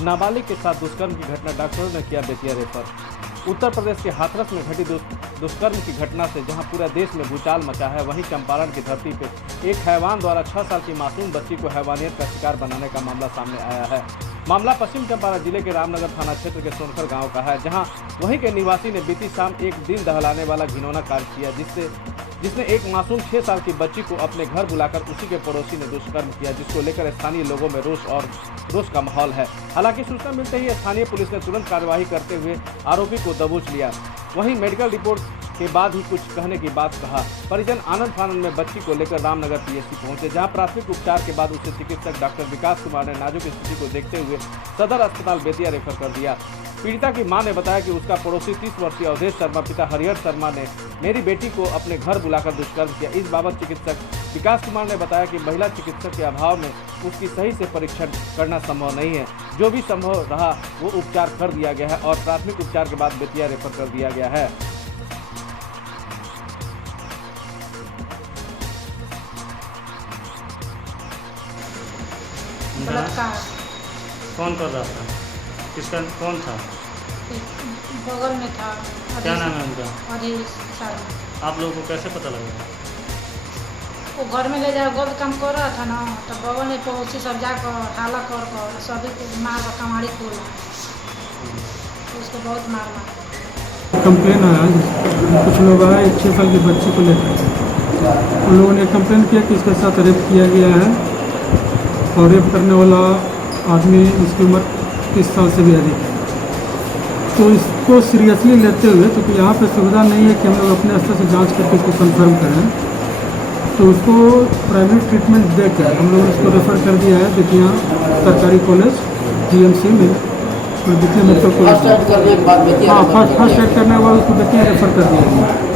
नाबालिग के साथ दुष्कर्म की घटना, डॉक्टरों ने किया बेतिया रेफर। उत्तर प्रदेश के हाथरस में घटी दुष्कर्म की घटना से जहां पूरा देश में भूचाल मचा है, वहीं चंपारण की धरती पे एक हैवान द्वारा 6 साल की मासूम बच्ची को हैवानियत का शिकार बनाने का मामला सामने आया है। मामला पश्चिम चंपारण जिले के रामनगर थाना क्षेत्र के सोनखर गांव का है, जहां वहीं के निवासी ने बीती शाम एक दिन दहलाने वाला घिनौना कार्य किया, जिसने एक मासूम 6 साल की बच्ची को अपने घर बुलाकर उसी के पड़ोसी ने दुष्कर्म किया, जिसको लेकर स्थानीय लोगों में रोष का माहौल है। हालांकि सूचना मिलते ही स्थानीय पुलिस ने तुरंत कार्रवाई करते हुए आरोपी को दबोच लिया। वहीं मेडिकल रिपोर्ट के बाद ही कुछ कहने की बात कहा। परिजन आनंद फानंद में बच्ची को लेकर रामनगर पीएचसी पहुंचे, जहां प्राथमिक उपचार के बाद उसे चिकित्सक डॉक्टर विकास कुमार ने नाजुक स्थिति को देखते हुए सदर अस्पताल बेतिया रेफर कर दिया। पीड़िता की मां ने बताया कि उसका पड़ोसी 30 वर्षीय अवधेश शर्मा पिता हरिहर शर्मा ने मेरी बेटी को अपने घर बुलाकर दुष्कर्म किया। इस बाबत चिकित्सक विकास कुमार ने बताया कि महिला चिकित्सक के अभाव में उसकी सही से परीक्षण करना संभव नहीं है। जो भी संभव रहा वो उपचार कर दिया गया है और प्राथमिक उपचार के बाद बेतिया रेफर कर दिया गया है। कौन कर रहा था? किसका कौन था? बगल में था। क्या नाम है उनका? आप लोगों को कैसे पता लगा? वो घर में ले जाकर गलत काम कर रहा था ना, तो बगल में पड़ोसी सब जाकर हाला कर सभी को मार का कमाड़ी खोला, तो उसको बहुत मार। कंप्लेन आया, कुछ लोग आए 6 साल की बच्ची को लेकर। उन लोगों ने कंप्लेन किया कि इसके साथ रेप किया गया है और रेप करने वाला आदमी, उसकी उम्र 30 साल से भी अधिक है। तो इसको सीरियसली लेते हुए, क्योंकि यहाँ पे सुविधा नहीं है कि हम लोग अपने स्तर से जांच करके इसको कंफर्म करें, तो उसको प्राइमरी ट्रीटमेंट देकर हम लोग इसको रेफ़र कर दिया है बेतिया सरकारी कॉलेज जीएमसी में, और बेतिया मेडिकल कॉलेज। हाँ, फर्स्ट एड करने के बाद उसको बेतिया रेफ़र कर दिया गया।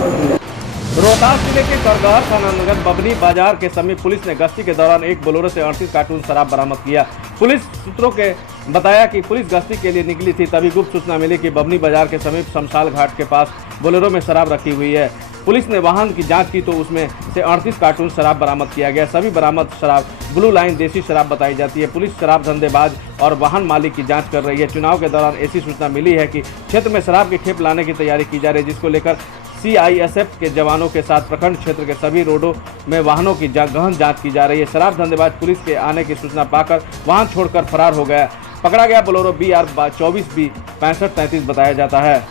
रोहतास जिले के करगहर थाना अंतर्गत बबनी बाजार के समीप पुलिस ने गश्ती के दौरान एक बोलेरो से 38 कार्टून शराब बरामद किया। पुलिस सूत्रों के बताया कि पुलिस गश्ती के लिए निकली थी, तभी गुप्त सूचना मिली कि बबनी बाजार के समीप शमशाल घाट के पास बोलेरो में शराब रखी हुई है। पुलिस ने वाहन की जांच की तो उसमें से 38 कार्टून शराब बरामद किया गया। सभी बरामद शराब ब्लू लाइन देसी शराब बताई जाती है। पुलिस शराब धंधेबाज और वाहन मालिक की जांच कर रही है। चुनाव के दौरान ऐसी सूचना मिली है कि क्षेत्र में शराब की खेप लाने की तैयारी की जा रही है, जिसको लेकर CISF के जवानों के साथ प्रखंड क्षेत्र के सभी रोडों में वाहनों की गहन जांच की जा रही है। शराब धंधेबाज पुलिस के आने की सूचना पाकर वाहन छोड़कर फरार हो गया। पकड़ा गया बोलेरो BR 24B 6533 बताया जाता है।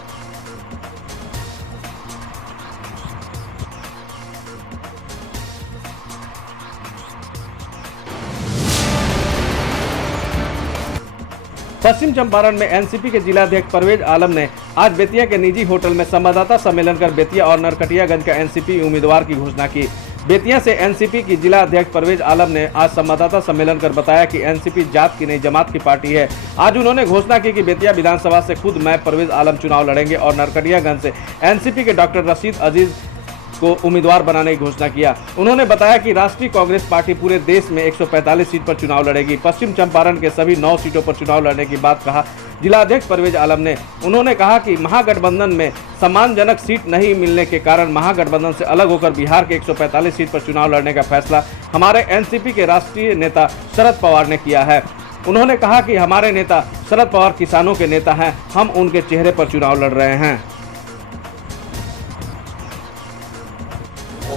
पश्चिम चंपारण में एनसीपी के जिलाध्यक्ष परवेज आलम ने आज बेतिया के निजी होटल में संवाददाता सम्मेलन कर बेतिया और नरकटियागंज का एनसीपी उम्मीदवार की घोषणा की। बेतिया से एनसीपी की जिला अध्यक्ष परवेज आलम ने आज संवाददाता सम्मेलन कर बताया कि एनसीपी जात की नहीं जमात की पार्टी है। आज उन्होंने घोषणा की कि बेतिया विधानसभा से खुद मैं परवेज आलम चुनाव लड़ेंगे और नरकटियागंज से एनसीपी के डॉक्टर रशीद अजीज को उम्मीदवार बनाने की घोषणा किया। उन्होंने बताया कि राष्ट्रीय कांग्रेस पार्टी पूरे देश में 145 सीट पर चुनाव लड़ेगी। पश्चिम चंपारण के सभी 9 सीटों पर चुनाव लड़ने की बात कहा जिलाध्यक्ष परवेज आलम ने। उन्होंने कहा कि महागठबंधन में सम्मानजनक सीट नहीं मिलने के कारण महागठबंधन से अलग होकर बिहार के 145 सीट पर चुनाव लड़ने का फैसला हमारे एनसीपी के राष्ट्रीय नेता शरद पवार ने किया है। उन्होंने कहा कि हमारे नेता शरद पवार किसानों के नेता हैं, हम उनके चेहरे पर चुनाव लड़ रहे हैं।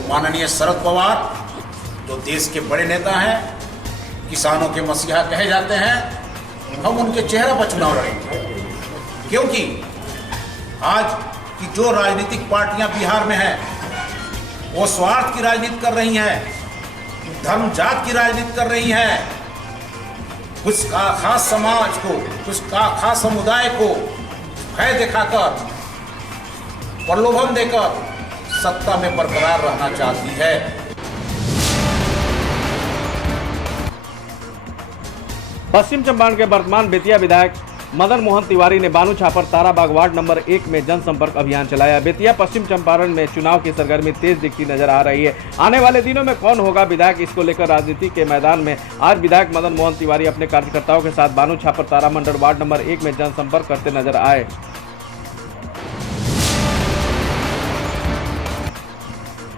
माननीय शरद पवार जो देश के बड़े नेता हैं, किसानों के मसीहा कहे जाते हैं, हम उनके चेहरे पर चुनाव लड़ेंगे। क्योंकि आज की जो राजनीतिक पार्टियां बिहार में हैं, वो स्वार्थ की राजनीति कर रही हैं, धर्म जात की राजनीति कर रही हैं, कुछ का खास समाज को, कुछ का खास समुदाय को भय दिखाकर, प्रलोभन देकर सत्ता में बरकरार रहना चाहती है। पश्चिम चंपारण के वर्तमान बेतिया विधायक मदन मोहन तिवारी ने बानू छापर ताराबाग वार्ड नंबर 1 में जनसंपर्क अभियान चलाया। बेतिया पश्चिम चंपारण में चुनाव की सरगर्मी तेज दिखती नजर आ रही है। आने वाले दिनों में कौन होगा विधायक, इसको लेकर राजनीति के मैदान में आज विधायक मदन मोहन तिवारी अपने कार्यकर्ताओं के साथ बानू छापर तारामंडल वार्ड नंबर 1 में जनसंपर्क करते नजर आए।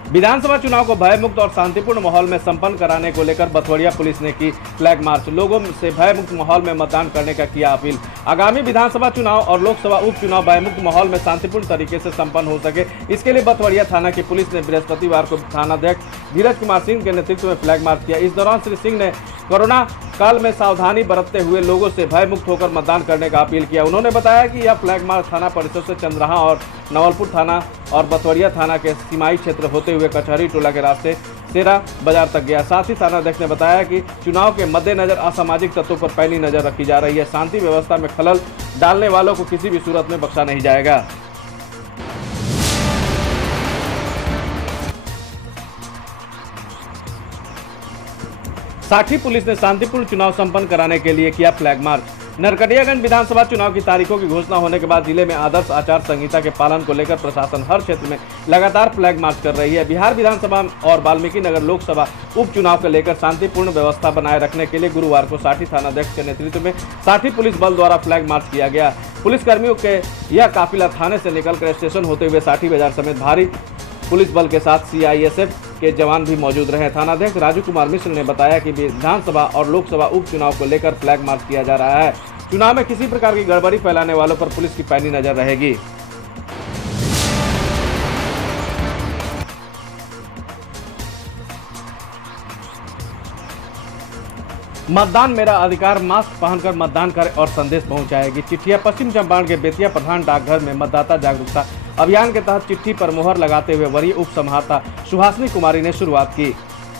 विधानसभा चुनाव को भयमुक्त और शांतिपूर्ण माहौल में संपन्न कराने को लेकर बथवड़िया पुलिस ने की फ्लैग मार्च। लोगों से भयमुक्त माहौल में मतदान करने का किया अपील। आगामी विधानसभा चुनाव और लोकसभा उपचुनाव भयमुक्त माहौल में शांतिपूर्ण तरीके से संपन्न हो सके, इसके लिए बथवड़िया थाना की पुलिस ने बृहस्पतिवार को थानाध्यक्ष धीरज कुमार सिंह के नेतृत्व में फ्लैग मार्च किया। इस दौरान श्री सिंह ने कोरोना काल में सावधानी बरतते हुए लोगों से भयमुक्त होकर मतदान करने का अपील किया। उन्होंने बताया कि यह फ्लैग मार्च थाना परिसर से चंद्रहा और नवलपुर थाना और बथवड़िया थाना के सीमाई क्षेत्र होते हुए कचहरी टोला के रास्ते सेरा बाजार तक गया। साथ ही थानाध्यक्ष ने बताया कि चुनाव के मद्देनजर असामाजिक तत्वों पर पैनी नजर रखी जा रही है। शांति व्यवस्था में खलल डालने वालों को किसी भी सूरत में बख्शा नहीं जाएगा। साठी पुलिस ने शांतिपूर्ण चुनाव संपन्न कराने के लिए किया फ्लैग मार्च। नरकटियागंज विधानसभा चुनाव की तारीखों की घोषणा होने के बाद जिले में आदर्श आचार संहिता के पालन को लेकर प्रशासन हर क्षेत्र में लगातार फ्लैग मार्च कर रही है। बिहार विधानसभा और वाल्मीकि नगर लोकसभा उपचुनाव को लेकर शांतिपूर्ण व्यवस्था बनाए रखने के लिए गुरुवार को साठी थानाध्यक्ष के नेतृत्व में साठी पुलिस बल द्वारा फ्लैग मार्च किया गया। पुलिसकर्मियों के यह काफिला थाने से निकलकर स्टेशन होते हुए साठी बाजार समेत भारी पुलिस बल के साथ CISF के जवान भी मौजूद रहे। थानाध्यक्ष राजू कुमार मिश्र ने बताया कि विधानसभा और लोकसभा उपचुनाव को लेकर फ्लैग मार्च किया जा रहा है। चुनाव में किसी प्रकार की गड़बड़ी फैलाने वालों पर पुलिस की पैनी नजर रहेगी। मतदान मेरा अधिकार, मास्क पहनकर मतदान करें और संदेश पहुंचाएगी चिट्ठियां। पश्चिम चंपारण के बेतिया प्रधान डाकघर में मतदाता जागरूकता अभियान के तहत चिट्ठी पर मुहर लगाते हुए वरीय उप समाहर्ता सुहासिनी कुमारी ने शुरुआत की।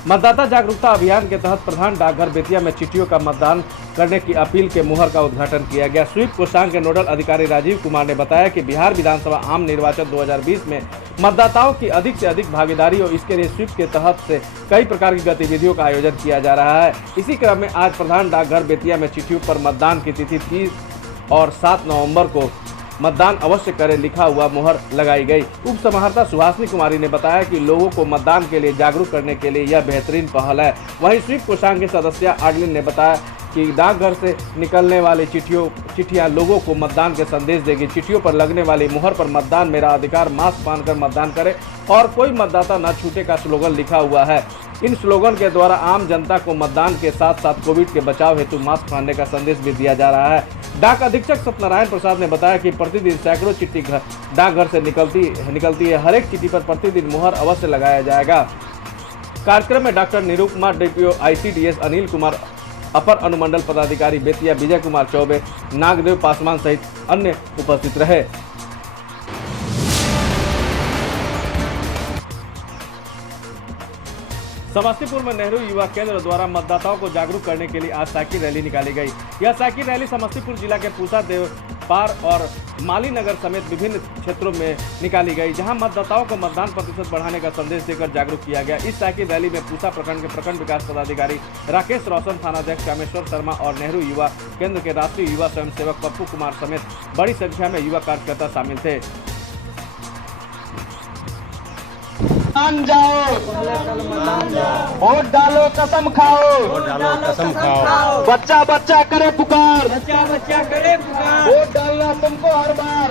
मतदाता जागरूकता अभियान के तहत प्रधान डाकघर बेतिया में चिट्ठियों का मतदान करने की अपील के मुहर का उद्घाटन किया गया। स्वीप कोषांग के नोडल अधिकारी राजीव कुमार ने बताया कि बिहार विधानसभा आम निर्वाचन 2020 में मतदाताओं की अधिक से अधिक भागीदारी और इसके लिए स्वीप के तहत से कई प्रकार की गतिविधियों का आयोजन किया जा रहा है। इसी क्रम में आज प्रधान डाकघर बेतिया में चिट्ठियों पर मतदान की तिथि 30 और 7 नवंबर को मतदान अवश्य करें लिखा हुआ मुहर लगाई गई। उप समाहर्ता सुहासिनी कुमारी ने बताया कि लोगों को मतदान के लिए जागरूक करने के लिए यह बेहतरीन पहल है। वहीं स्वीप कोषांग के सदस्य आडलिन ने बताया कि डाकघर से निकलने वाली चिट्ठियां लोगों को मतदान के संदेश देगी। चिट्ठियों पर लगने वाली मुहर पर मतदान मेरा अधिकार, मास्क पहनकर मतदान करें और कोई मतदाता न छूटे का स्लोगन लिखा हुआ है। इन स्लोगन के द्वारा आम जनता को मतदान के साथ साथ कोविड के बचाव हेतु मास्क पहनने का संदेश भी दिया जा रहा है। डाक अधीक्षक सत्यनारायण प्रसाद ने बताया कि प्रतिदिन सैकड़ों चिट्ठी डाकघर से निकलती है। हर एक चिट्ठी पर प्रतिदिन मुहर अवश्य लगाया जाएगा। कार्यक्रम में doctor Nirupama, DPO ICDS Anil Kumar, अपर अनुमंडल पदाधिकारी बेतिया विजय कुमार चौबे, नागदेव पासवान सहित अन्य उपस्थित रहे। समस्तीपुर में नेहरू युवा केंद्र द्वारा मतदाताओं को जागरूक करने के लिए आज साइकिल रैली निकाली गई। यह साइकिल रैली समस्तीपुर जिला के पूसा, देवपार और माली नगर समेत विभिन्न क्षेत्रों में निकाली गई, जहां मतदाताओं को मतदान प्रतिशत बढ़ाने का संदेश देकर जागरूक किया गया। इस साइकिल रैली में पूसा प्रखंड के प्रखंड विकास पदाधिकारी राकेश रोशन, थानाध्यक्ष कामेश्वर शर्मा और नेहरू युवा केंद्र के राष्ट्रीय युवा स्वयंसेवक पप्पू कुमार समेत बड़ी संख्या में युवा कार्यकर्ता शामिल थे। जाओ, वोट डालो, कसम खाओ, बच्चा बच्चा करे पुकार, वोट डालना तुमको हर बार।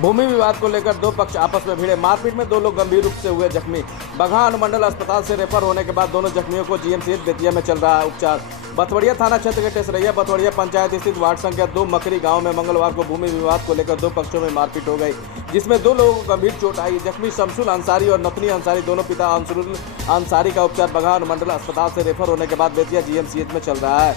भूमि विवाद को लेकर दो पक्ष आपस में भिड़े। मारपीट में 2 लोग गंभीर रूप से हुए जख्मी। बगहा अनुमंडल अस्पताल से रेफर होने के बाद दोनों जख्मियों को GMCH बेतिया में चल रहा है उपचार। बथवड़िया थाना क्षेत्र के टेसरैया बथवड़िया पंचायत स्थित वार्ड संख्या 2 मकरी गांव में मंगलवार को भूमि विवाद को लेकर 2 पक्षों में मारपीट हो गई, जिसमें 2 लोगों को गंभीर चोट आई। जख्मी शमसुल अंसारी और नतनी अंसारी दोनों पिता अंसुरुल अंसारी का उपचार बगहा अनुमंडल अस्पताल से रेफर होने के बाद बेतिया GMCH में चल रहा है।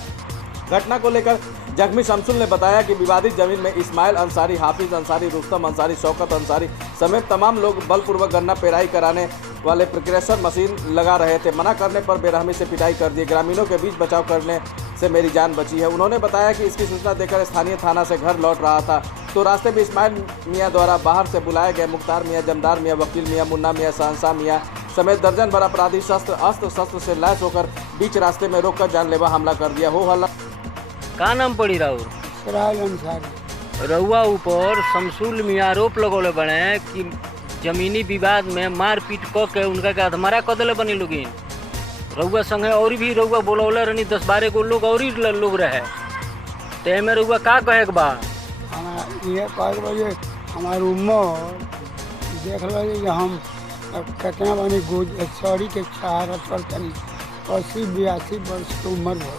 घटना को लेकर जख्मी शमसुल ने बताया कि विवादित जमीन में इस्माइल अंसारी, हाफिज अंसारी, रुस्तम अंसारी, शौकत अंसारी समेत तमाम लोग बलपूर्वक गन्ना पेराई कराने वाले प्रिक्रेशर मशीन लगा रहे थे। मना करने पर बेरहमी से पिटाई कर दी। ग्रामीणों के बीच बचाव करने से मेरी जान बची है। उन्होंने बताया कि इसकी सूचना देकर स्थानीय थाना से घर लौट रहा था तो रास्ते में इस्माइल मियां द्वारा बाहर से बुलाए गए मुख्तार मियां, जमदार मियां, वकील मियां, मुन्ना मियां, शहंशाह मियां समेत दर्जन भर अपराधी अस्त्र शस्त्र से लैस होकर बीच रास्ते में रोककर जानलेवा हमला कर दिया। हो हल्ला का नाम पड़ी राउर? रउआ ऊपर शमसुल मियां आरोप लगौले बने कि जमीनी विवाद में मारपीट क के उनका के अधमरा क दिले बनी लोगिन। रउआ संगे और भी रउआ बोलौले रहनी 10-12 गो लोग और लोग रहे। ते में रुआ का कहे के बा? हमारा ये कहे बजे हमारे उम्र देख लो जे हम कितना बनी सॉरी के 80-82 वर्ष की उम्र हो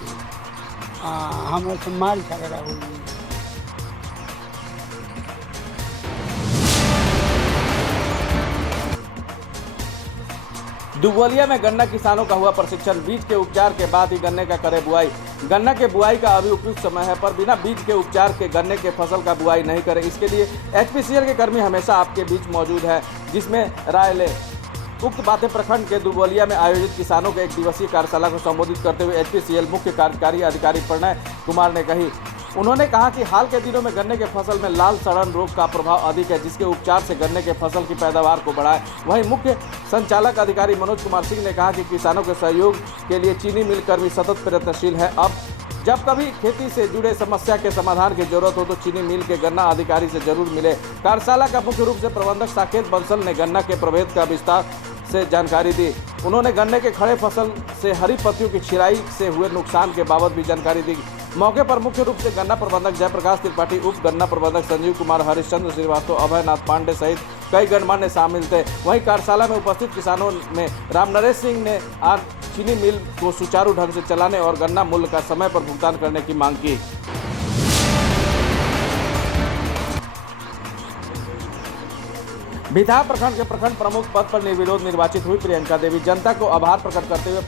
हमारे से मार झगड़ा हुई। दुबलिया में गन्ना किसानों का हुआ प्रशिक्षण। बीज के उपचार के बाद ही गन्ने का करे बुआई। गन्ना के बुआई का अभी उपयुक्त समय है, पर बिना बीज के उपचार के गन्ने के फसल का बुआई नहीं करें। इसके लिए HPCL के कर्मी हमेशा आपके बीच मौजूद है, जिसमें राय ले। उक्त बातें प्रखंड के दुबलिया में आयोजित किसानों के 1 दिवसीय कार्यशाला को संबोधित करते हुए HPCL मुख्य कार्यकारी अधिकारी प्रणय कुमार ने कही। उन्होंने कहा कि हाल के दिनों में गन्ने के फसल में लाल सड़न रोग का प्रभाव अधिक है, जिसके उपचार से गन्ने के फसल की पैदावार को बढ़ाए। वहीं मुख्य संचालक अधिकारी मनोज कुमार सिंह ने कहा कि किसानों के सहयोग के लिए चीनी मिल कर्मी सतत प्रयत्नशील है। अब जब कभी खेती से जुड़े समस्या के समाधान की जरूरत हो तो चीनी मिल के गन्ना अधिकारी से जरूर मिले। कार्यशाला का मुख्य रूप से प्रबंधक साकेत बंसल ने गन्ना के प्रभेद का विस्तार से जानकारी दी। उन्होंने गन्ने के खड़े फसल से हरी पत्तियों की छिड़ाई से हुए नुकसान के बाबत भी जानकारी दी। मौके पर मुख्य रूप से गन्ना प्रबंधक जयप्रकाश त्रिपाठी, उप गन्ना प्रबंधक संजीव कुमार, हरिश्चंद्र श्रीवास्तव, अभयनाथ पांडे सहित कई गणमान्य शामिल थे। वहीं कार्यशाला में उपस्थित किसानों में रामनरेश सिंह ने आज चीनी मिल को सुचारू ढंग से चलाने और गन्ना मूल्य का समय पर भुगतान करने की मांग की। भितहा प्रखंड के प्रखंड प्रमुख पद पर निर्विरोध निर्वाचित हुई प्रियंका देवी। जनता को आभार प्रकट करते हुए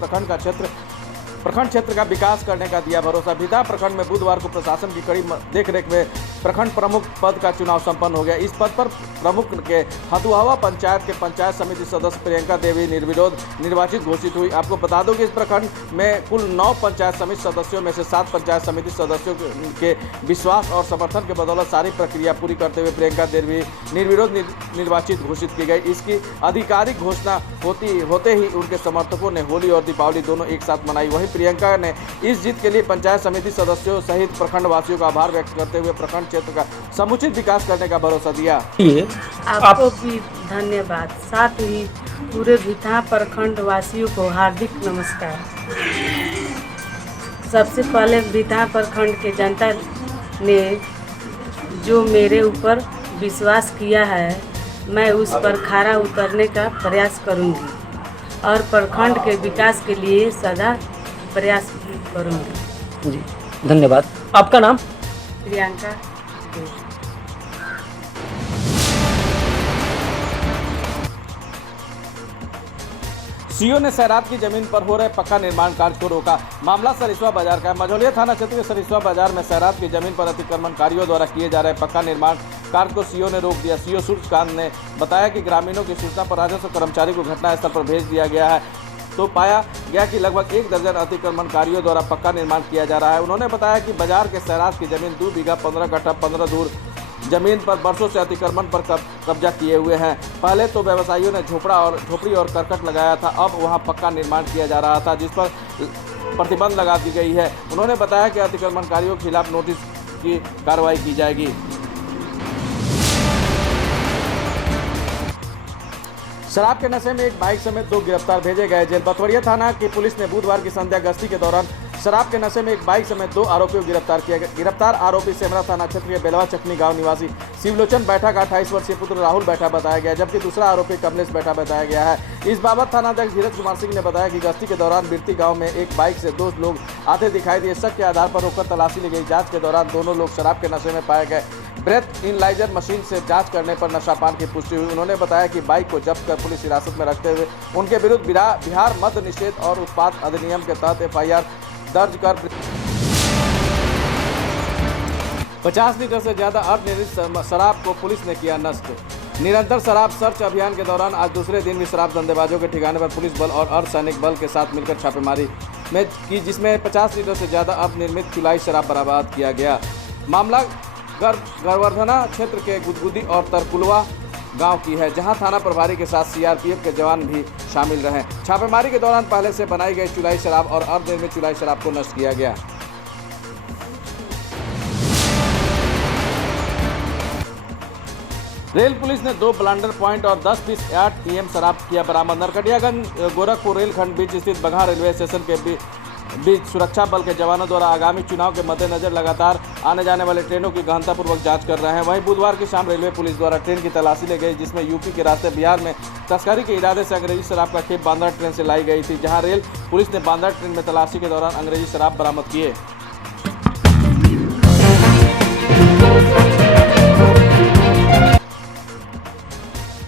प्रखंड क्षेत्र का विकास करने का दिया भरोसा। भितहा प्रखंड में बुधवार को प्रशासन की कड़ी देखरेख में प्रखंड प्रमुख पद का चुनाव संपन्न हो गया। इस पद पर प्रमुख के हथुआवा पंचायत के पंचायत समिति सदस्य प्रियंका देवी निर्विरोध निर्वाचित घोषित हुई। आपको बता दूं कि इस प्रखंड में कुल 9 पंचायत समिति सदस्यों में से 7 पंचायत समिति सदस्यों के विश्वास और समर्थन के बदौलत सारी प्रक्रिया पूरी करते हुए प्रियंका देवी निर्विरोध निर्वाचित घोषित की गई। इसकी आधिकारिक घोषणा होते ही उनके समर्थकों ने होली और दीपावली दोनों एक साथ मनाई। वहीं प्रियंका ने इस जीत के लिए पंचायत समिति सदस्यों सहित प्रखंड वासियों का आभार व्यक्त करते हुए प्रखंड क्षेत्र का समुचित विकास करने का भरोसा दिया। आपको भी धन्यवाद, साथ ही पूरे भितहा प्रखंड वासियों को हार्दिक नमस्कार। सबसे पहले भितहा प्रखंड के जनता ने जो मेरे ऊपर विश्वास किया है, मैं उस पर खरा उतरने का प्रयास करूंगी और प्रखंड के विकास के लिए सदा प्रयास करूंगी। जी धन्यवाद। आपका नाम? प्रियंका। सीओ ने सैरात की जमीन पर हो रहे पक्का निर्माण कार्य को रोका। मामला सरिस्वा बाजार का है। मझौलिया थाना क्षेत्र के सरिस्वा बाजार में सैरात की जमीन पर अतिक्रमणकारियों द्वारा किए जा रहे पक्का निर्माण कार्य को सीओ ने रोक दिया। सीओ सूर्यकांत ने बताया कि ग्रामीणों की सूचना पर राजस्व कर्मचारी को घटनास्थल पर भेज दिया गया है तो पाया गया कि लगभग 1 दर्जन अतिक्रमणकारियों द्वारा पक्का निर्माण किया जा रहा है। उन्होंने बताया कि बाजार के सैरात की जमीन 2 बीघा 15 कट्ठा 15 धूर जमीन पर वर्षों से अतिक्रमण पर कब्जा किए हुए हैं। पहले तो व्यवसायियों ने झोपड़ी और करकट लगाया था, अब वहां पक्का निर्माण किया जा रहा था, जिस पर प्रतिबंध लगा दी गई है। उन्होंने बताया कि अतिक्रमणकारियों के खिलाफ नोटिस की कार्रवाई की जाएगी। शराब के नशे में एक बाइक समेत 2 गिरफ्तार भेजे गए जेल। बथवरिया थाना की पुलिस ने बुधवार की संध्या गश्ती के दौरान शराब के नशे में एक बाइक समेत 2 आरोपियों को गिरफ्तार किया गया। गिरफ्तार आरोपी सेमरा थाना क्षेत्र के बेलवा चकनी गांव निवासी शिवलोचन बैठा का 28 वर्षीय पुत्र राहुल बैठा बताया गया, जबकि दूसरा आरोपी कमलेश बैठा बताया गया है। इस बाबत थानाध्यक्ष धीरज कुमार सिंह ने बताया कि गश्ती के दौरान बिरती गाँव में एक बाइक से 2 लोग आते दिखाई दिए। शक के आधार पर रोककर तलाशी ली गई। जाँच के दौरान दोनों लोग शराब के नशे में पाए गए। ब्रेथ इनलाइजर मशीन से जांच करने पर नशापान की पुष्टि हुई। उन्होंने बताया कि बाइक को जब्त कर पुलिस हिरासत में रखते हुए उनके विरुद्ध बिहार मद्य निषेध और उत्पाद अधिनियम के तहत FIR दर्ज कर 50 लीटर से ज्यादा अनिर्मित शराब को पुलिस ने किया नष्ट। निरंतर शराब सर्च अभियान के दौरान आज दूसरे दिन भी शराब धंधेबाजों के ठिकाने पर पुलिस बल और अर्धसैनिक बल के साथ मिलकर छापेमारी में की, जिसमें 50 लीटर से ज्यादा अनिर्मित चुलाई शराब बरामद किया गया। मामला गरवर्धना क्षेत्र के गुदगुदी और तरकुलवा गांव की है, जहां थाना प्रभारी के साथ CRPF के जवान भी शामिल रहे। छापेमारी के दौरान पहले से बनाई गई चुलाई शराब और अर्धनिर्मित चुलाई शराब को नष्ट किया गया। रेल पुलिस ने 2 ब्लांडर पॉइंट और 10 पीस 8 PM शराब किया बरामद। नरकटियागंज गोरखपुर रेलखंड बीच स्थित बगहा रेलवे स्टेशन के बीच सुरक्षा बल के जवानों द्वारा आगामी चुनाव के मद्देनजर लगातार आने जाने वाले ट्रेनों की गहनतापूर्वक जांच कर रहे हैं। वहीं बुधवार की शाम रेलवे पुलिस द्वारा ट्रेन की तलाशी ली गई, जिसमें यूपी के रास्ते बिहार में तस्करी के इरादे से अंग्रेजी शराब का खेप बांद्रा ट्रेन से लाई गई थी, जहां रेल पुलिस ने बांद्रा ट्रेन में तलाशी के दौरान अंग्रेजी शराब बरामद किए।